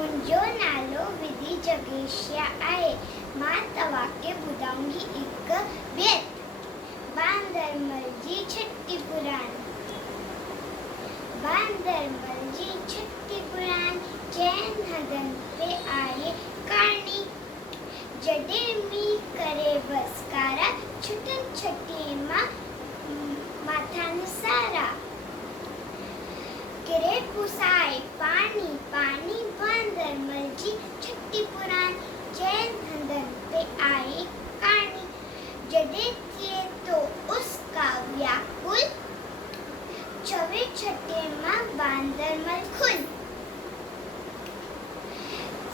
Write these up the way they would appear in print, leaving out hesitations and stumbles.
मुंहिंजो नालो विधि जगेशिया आहे। मां तव्हांखे ॿुधाऊंगी हिकु बेत। बांदरमल जी छठी पुराणी। बांदरमल जी छठी पुराणी चैन हदन पे आहे कहाणी। जॾहिं मींहुं करे बसकारा छुटन छठी मां माथा निसारा। गिरे पुसाए पानी पानी बांदरमल जी छठी पुराणी चैन हदन पे आहे कहानी। जॾहिं थिए तो उसका व्याकुल चवे छठे मां बांदरमल खुल।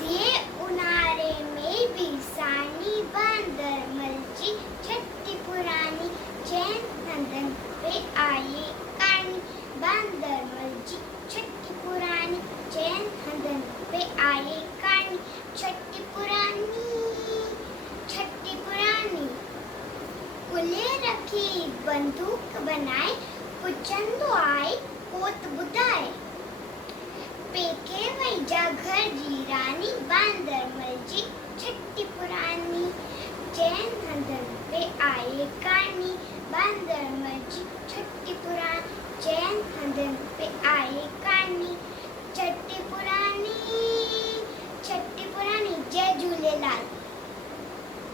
थिए उन्हारे में भी सानी बांदरमल जी छठी पुराणी चैन हदन पे आहे कहानी। बांदरमल जी छठी पुराणी चैन हदन पे आहे कहानी। छठी पुराणी कुले रखी बंदूक बनाए पुछंदो आए कोत ॿुधाए। पेके वैजा घर जी रानी बांदरमल जी छठी पुराणी चैन हदन पे आहे कहानी। बांदरमल जी छठी पुराणी चैन हदन